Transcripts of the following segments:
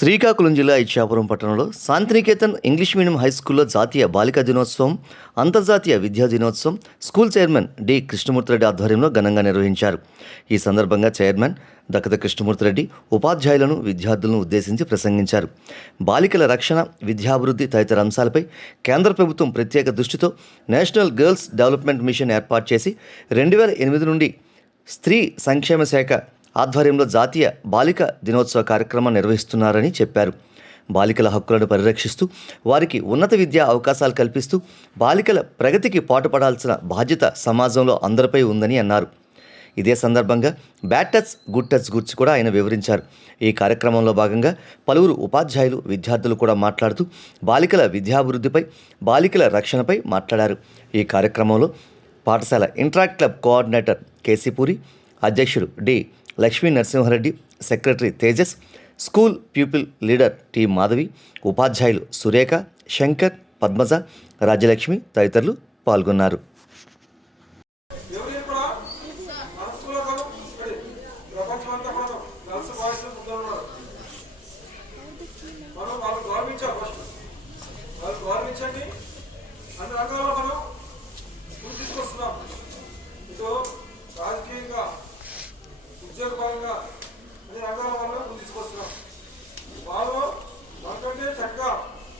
శ్రీకాకుళం జిల్లా ఇచ్చాపురం పట్టణంలో Shantiniketan English medium high స్కూల్లో జాతీయ బాలికా దినోత్సవం, అంతర్జాతీయ విద్యా దినోత్సవం స్కూల్ చైర్మన్ డి కృష్ణమూర్తిరెడ్డి ఆధ్వర్యంలో ఘనంగా నిర్వహించారు. ఈ సందర్భంగా చైర్మన్ దక్కత కృష్ణమూర్తిరెడ్డి ఉపాధ్యాయులను, విద్యార్థులను ఉద్దేశించి ప్రసంగించారు. బాలికల రక్షణ, విద్యాభివృద్ధి తదితర అంశాలపై కేంద్ర ప్రభుత్వం ప్రత్యేక దృష్టితో నేషనల్ గర్ల్స్ డెవలప్మెంట్ మిషన్ ఏర్పాటు చేసి 2008 నుండి స్త్రీ సంక్షేమ శాఖ ఆధ్వర్యంలో జాతీయ బాలిక దినోత్సవ కార్యక్రమం నిర్వహిస్తున్నారని చెప్పారు. బాలికల హక్కులను పరిరక్షిస్తూ వారికి ఉన్నత విద్యా అవకాశాలు కల్పిస్తూ బాలికల ప్రగతికి పాటుపడాల్సిన బాధ్యత సమాజంలో అందరిపై ఉందని అన్నారు. ఇదే సందర్భంగా బ్యాడ్ టచ్, గుడ్ టచ్ గురించి కూడా ఆయన వివరించారు. ఈ కార్యక్రమంలో భాగంగా పలువురు ఉపాధ్యాయులు, విద్యార్థులు కూడా మాట్లాడుతూ బాలికల విద్యాభివృద్ధిపై, బాలికల రక్షణపై మాట్లాడారు. ఈ కార్యక్రమంలో పాఠశాల ఇంటరాక్ట్ క్లబ్ కోఆర్డినేటర్ కేసీపూరి, అధ్యక్షుడు D Lakshmi Narasimha Reddy, secretary Tejas, school pupil leader T Madhavi, ఉపాధ్యాయులు సురేఖ, శంకర్, పద్మజ, రాజ్యలక్ష్మి తదితరులు పాల్గొన్నారు. ఉద్యోగపరంగా అన్ని రంగాల వల్ల ముందు తీసుకొస్తున్నాం. వాళ్ళు మనకంటే చక్కగా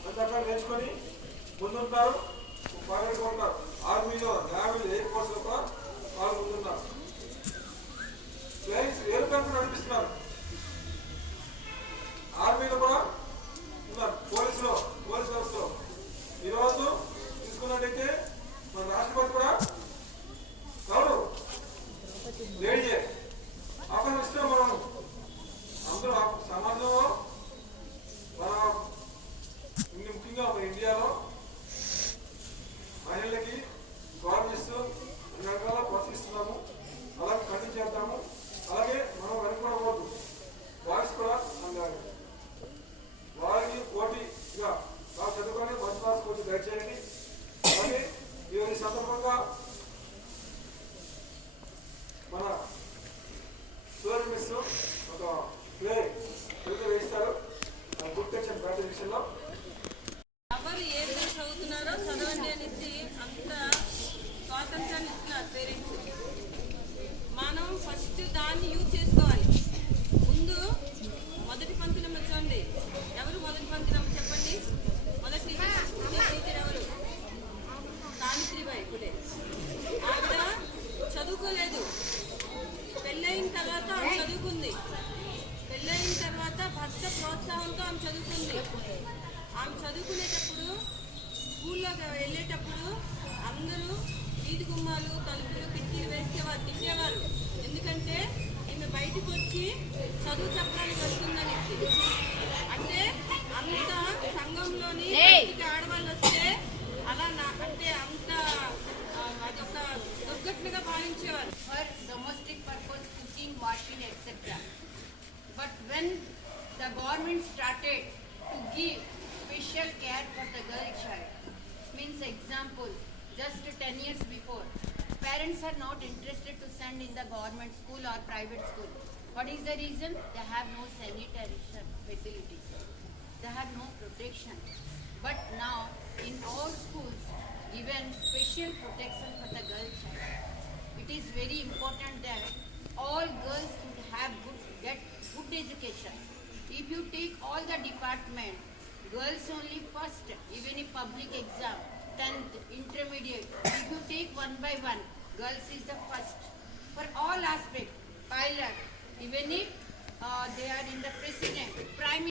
అంతగా నేర్చుకొని ముందుంటారు, బాగా ఉంటారు. ఆర్మీలో, నేవీలో, ఎయిర్ ఫోర్స్ లో వాళ్ళు ముందున్నారు. ఎయిర్క్రాఫ్ట్ నడిపిస్తున్నారు. ఆర్మీలో కూడా ఉన్నారు. పోలీస్ వ్యవస్థలో ఈరోజు తీసుకున్నట్టయితే మన రాష్ట్రపతి కూడా గౌరవ్ లేడీయే. అక్కడ ఇస్తే మనం అందరూ సమాజంలో మన ముఖ్యంగా మన ఇండియాలో మహిళలకి గౌరవిస్తూ అన్ని రకాల ప్రోత్సహిస్తున్నాము. అలాగే కంటిన్యూ చేద్దాము. అలాగే మనం వెనుకబడకూడదు. బాయ్స్ కూడా వారికి పోటీగా బాగా చదువుకొని ఫస్ట్ క్లాస్ పోటీ దయచేయండి. అలాగే ఈ సందర్భంగా మన ఒక ప్లే వేస్తారు. గుడ్ టచ్ అండ్ బ్యాడ్ విషయంలో ఎవరు ఏది చదువుతున్నారో చదవండి అనేసి అంత స్వాతంత్రాన్ని ఇస్తున్నారు పేరెంట్స్. మనం ఫస్ట్ దాన్ని యూజ్ చేసుకోవాలి. ముందు మొదటి పంక్తిలో చూడండి. ఎవరు మొదటి పంక్తిలో చెప్పండి. మొదటి టీచర్ ఎవరు? సావిత్రిబాయి ఫులే. ఆవిడ చదువుకోలేదు. పెళ్ళయిన తర్వాత ఆమె చదువుకుంది. పెళ్ళయిన తర్వాత భర్త ప్రోత్సాహంతో ఆమె చదువుకుంది. ఆమె చదువుకునేటప్పుడు స్కూల్లో వెళ్ళేటప్పుడు అందరూ వీధి గుమ్మాలు, తలుపులు, కిటికీలు వేసేవారు, తిట్టేవారు. ఎందుకంటే ఈమె బయటకు వచ్చి చదువు చెప్పడానికి వస్తుందని. అంటే అంత సంఘంలోని ఆడవాళ్ళు వస్తే అలా అంటే అంత అదొక దుర్ఘటనగా భావించేవారు. Domestic purpose, cooking, washing, etc. But when the government started to give special care for the girl child, means example, just 10 years before, parents are not interested to send in the government school or private school. What is the reason? They have no sanitation facilities. They have no protection. But now in all schools, given special protection for the girl child. It is very important that all girls should have get good education. If you take all the department, girls only first, even in public exam, 10th, intermediate, if you take one by one, girls is the first. For all aspects, pilot, even if they are in the president, prime